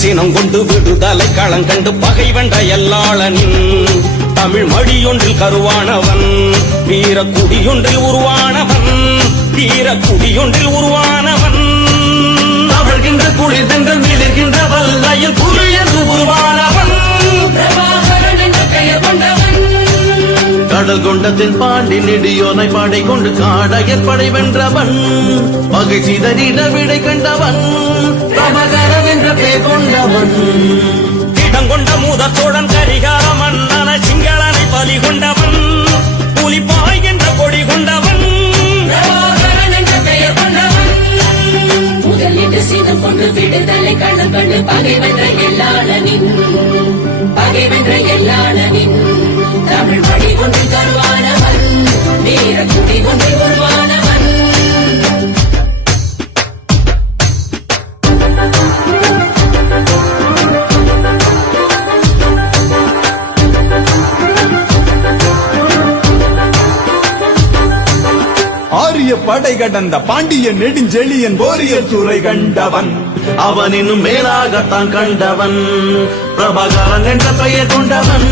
சினம் கொண்டு விடுதலை களங்கண்டு பகை வென்ற எல்லாளனின் தமிழ் மடியொன்றில் கருவானவன் வீர குடியொன்றில் உருவானவன் வீர குடியொன்றில் உருவானவன். அவழ்கின்ற குளிர்தங்கள் மிளிர்கின்ற வல்லையில் புலி என்று உருவானவன். கடல் கொண்டத்தின் பாண்டி நெடியோனை பாடை கொண்டு காடையர் படை வென்றவன் பகை சிதறிட விடை கண்டவன். இடங்கொண்ட மூதர் சோழன் கரிகார மன்னன சிங்களனை பலி கொண்டவன் புலிப்பாய் என்ற கொடி கொண்டவன். பிரபாகரன் முதல் என்று சீனம் கொண்டு விடுதலை கண்ணு கண்டு பகை வென்ற எல்லாளனின் ஆரிய படை கடந்த பாண்டிய நெடுஞ்செழியன் போரிய துறை கண்டவன். அவன் மேலாகத்தான் கண்டவன். பிரபாகரன் என்ற பெயர் கொண்டவன்.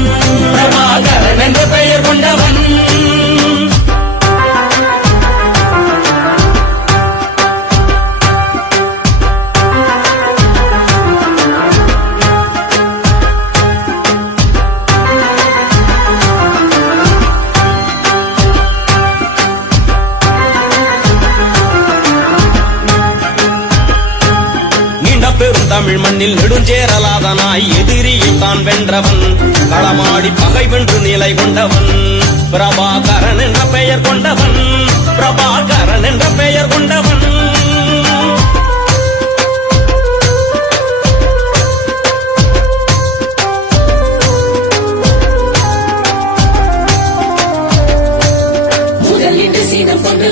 தமிழ் மண்ணில் நெடுஞ்சேரலாதனாய் எதிரியை தான் வென்றவன். களமாடி பகை வென்று நிலை கொண்டவன். பிரபாகரன் என்ற பெயர் கொண்டவன். பிரபாகரன் என்ற பெயர் கொண்டவன்.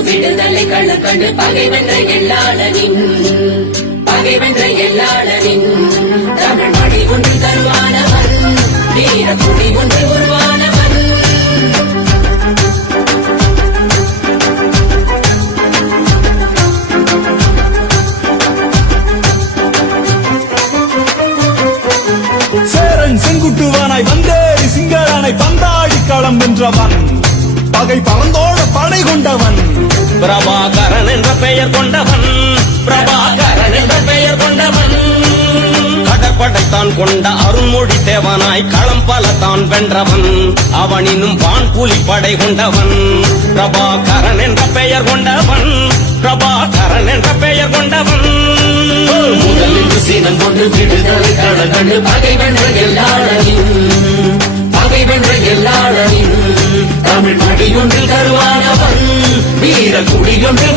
விடுதலை கண்டு பகை பகை வென்ற எல்லாளனின் தமிழ் மொழி ஒன்று தருவானவன் வீர குடி ஒன்று உருவானவன். சேரன் செங்குட்டுவானாய் வந்தேறி சிங்களனை பந்தாடி களம் வென்றவன் பகை பறந்தோட படை கொண்டவன். பிரபாகரன் என்ற பெயர் கொண்டவன் பிரபாகரன் தான் கொண்ட அருண்மொழி தேவனாய் களம் பல தான் வென்றவன். அவனினும் வான் புலி படை கொண்டவன். பிரபாகரன் என்ற பெயர் கொண்டவன். பிரபாகரன் என்ற பெயர் கொண்டவன். முதலில் சீனம் கொண்டு விடுதலை கடகண்டு பகை வென்ற எல்லாரையும் பகை வென்ற எல்லாரையும் தமிழ் மடியொன்றில் தருவானவன் வீர குடியொன்றில்